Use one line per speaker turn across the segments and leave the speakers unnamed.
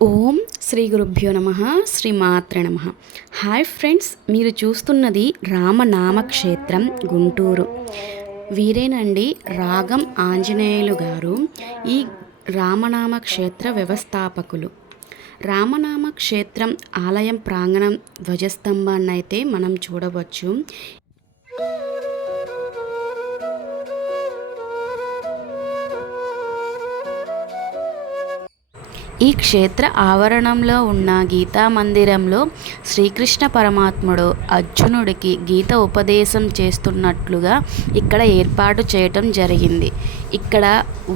ఓం శ్రీ గురుభ్యో నమ శ్రీమాత్ర నమ. హాయ్ ఫ్రెండ్స్ మీరు చూస్తున్నది రామనామ క్షేత్రం గుంటూరు. వీరేనండి రాగం ఆంజనేయులు గారు ఈ రామనామ క్షేత్ర వ్యవస్థాపకులు. రామనామ క్షేత్రం ఆలయం ప్రాంగణం ధ్వజస్తంభాన్ని అయితే మనం చూడవచ్చు. ఈ క్షేత్ర ఆవరణంలో ఉన్న గీతా మందిరంలో శ్రీకృష్ణ పరమాత్ముడు అర్జునుడికి గీత ఉపదేశం చేస్తున్నట్లుగా ఇక్కడ ఏర్పాటు చేయటం జరిగింది. ఇక్కడ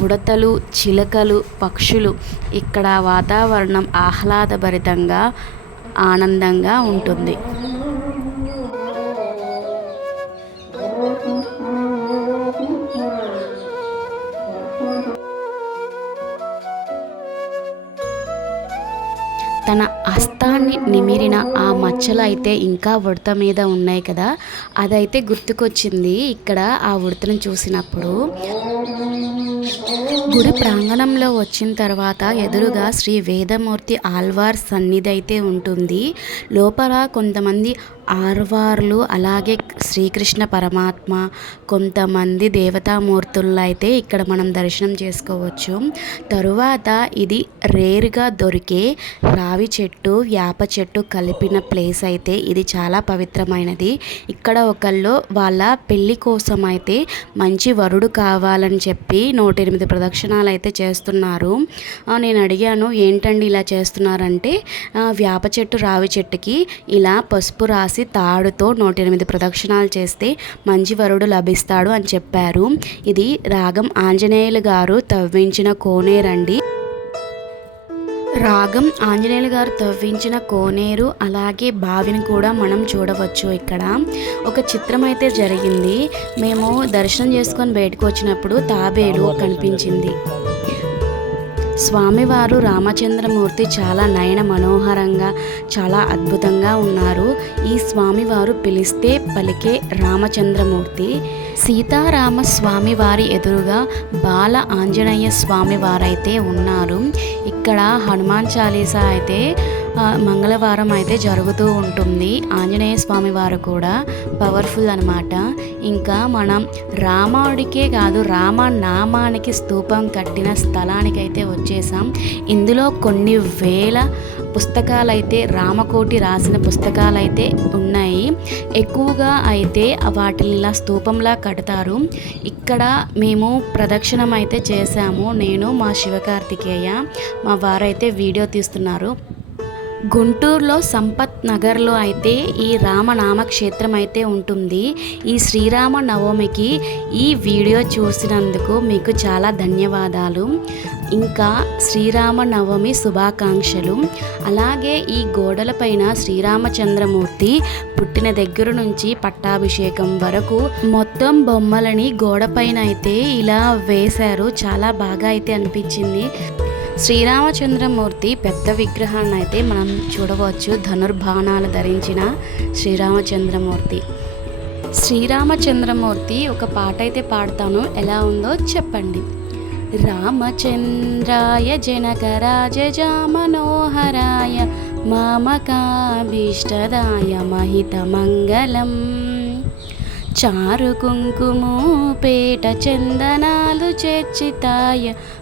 ఉడతలు చిలకలు పక్షులు ఇక్కడ వాతావరణం ఆహ్లాదభరితంగా ఆనందంగా ఉంటుంది. తన హస్తాన్ని నిమిరిన ఆ మచ్చలు అయితే ఇంకా ఉడత మీద ఉన్నాయి కదా. అదైతే గుర్తుకొచ్చింది ఇక్కడ ఆ ఉడతను చూసినప్పుడు. గుడి ప్రాంగణంలో వచ్చిన తర్వాత ఎదురుగా శ్రీ వేదమూర్తి ఆల్వార్ సన్నిధి అయితే ఉంటుంది. లోపల కొంతమంది ఆర్వార్లు అలాగే శ్రీకృష్ణ పరమాత్మ కొంతమంది దేవతామూర్తుల్లో అయితే ఇక్కడ మనం దర్శనం చేసుకోవచ్చు. తరువాత ఇది రేరుగా దొరికే రావి చెట్టు వేప చెట్టు కలిపిన ప్లేస్ అయితే ఇది చాలా పవిత్రమైనది. ఇక్కడ ఒకళ్ళు వాళ్ళ పెళ్ళి కోసం అయితే మంచి వరుడు కావాలని చెప్పి నోటి ఎనిమిది ప్రదక్షిణాలు అయితే చేస్తున్నారు నేను అడిగాను ఏంటండి ఇలా చేస్తున్నారంటే వేప చెట్టు రావి చెట్టుకి ఇలా పసుపు రాసి తాడుతో నూట ఎనిమిది ప్రదక్షిణాలు చేస్తే మంచి వరుడు లభిస్తాడు అని చెప్పారు. ఇది రాగం ఆంజనేయులు గారు తవ్వించిన కోనేరండి. రాగం ఆంజనేయులు గారు తవ్వించిన కోనేరు అలాగే బావిని కూడా మనం చూడవచ్చు ఇక్కడ. ఒక చిత్రం అయితే జరిగింది. మేము దర్శనం చేసుకొని బయటకు వచ్చినప్పుడు తాబేలు కనిపించింది. స్వామివారు రామచంద్రమూర్తి చాలా నయన మనోహరంగా చాలా అద్భుతంగా ఉన్నారు. ఈ స్వామివారు పిలిస్తే పలికే రామచంద్రమూర్తి సీతారామ స్వామి వారి ఎదురుగా బాల ఆంజనేయ స్వామి వారైతే ఉన్నారు. ఇక్కడ హనుమాన్ చాలీసా అయితే మంగళవారం అయితే జరుగుతూ ఉంటుంది. ఆంజనేయ స్వామి వారు కూడా పవర్ఫుల్ అనమాట ఇంకా మనం రామాడికే కాదు రామ నామానికి స్తూపం కట్టిన స్థలానికి అయితే వచ్చేసాం. ఇందులో కొన్ని వేల పుస్తకాలు అయితే రామకోటి రాసిన పుస్తకాలైతే ఉన్నాయి. ఎక్కువగా అయితే వాటిని ఇలా స్తూపంలా కడతారు. ఇక్కడ మేము ప్రదక్షిణం అయితే చేశాము. నేను మా శివకార్తికేయ మా వారైతే వీడియో తీస్తున్నారు. గుంటూరులో సంపత్ నగర్లో అయితే ఈ రామనామ క్షేత్రం అయితే ఉంటుంది. ఈ శ్రీరామ నవమికి ఈ వీడియో చూసినందుకు మీకు చాలా ధన్యవాదాలు. ఇంకా శ్రీరామ నవమి శుభాకాంక్షలు. అలాగే ఈ గోడలపైన శ్రీరామచంద్రమూర్తి పుట్టిన దగ్గర నుంచి పట్టాభిషేకం వరకు మొత్తం బొమ్మలని గోడపైన అయితే ఇలా వేశారు. చాలా బాగా అయితే అనిపించింది. శ్రీరామచంద్రమూర్తి పెద్ద విగ్రహాన్ని అయితే మనం చూడవచ్చు. ధనుర్బాణాలు ధరించిన శ్రీరామచంద్రమూర్తి. శ్రీరామచంద్రమూర్తి ఒక పాట అయితే పాడతాను. ఎలా ఉందో చెప్పండి. రామచంద్రాయ జనకరాజ మనోహరాయ మామకాభీష్టదాయ మహితమంగళం. చారు కుంకుము పేట చందనాలు చర్చితాయ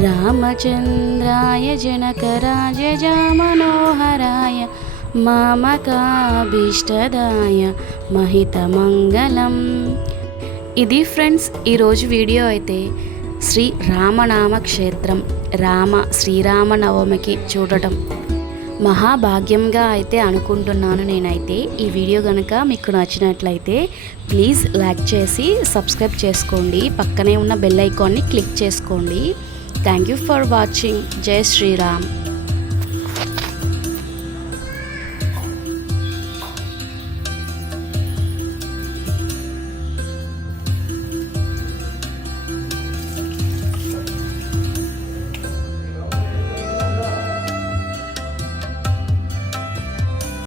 రామచంద్రాయ హృదయ తామరస మామకాభీష్టదాయ మహితమంగళం. ఇది ఫ్రెండ్స్ ఈరోజు వీడియో అయితే శ్రీ రామనామ క్షేత్రం రామ శ్రీరామ నవమికి చూడటం. మహాభాగ్యంగా అయితే అనుకుంటున్నాను నేనైతే. ఈ వీడియో కనుక మీకు నచ్చినట్లయితే ప్లీజ్ లైక్ చేసి సబ్స్క్రైబ్ చేసుకోండి. పక్కనే ఉన్న బెల్ ఐకాన్ని క్లిక్ చేసుకోండి. థ్యాంక్ యూ ఫర్ వాచింగ్ జై శ్రీరామ్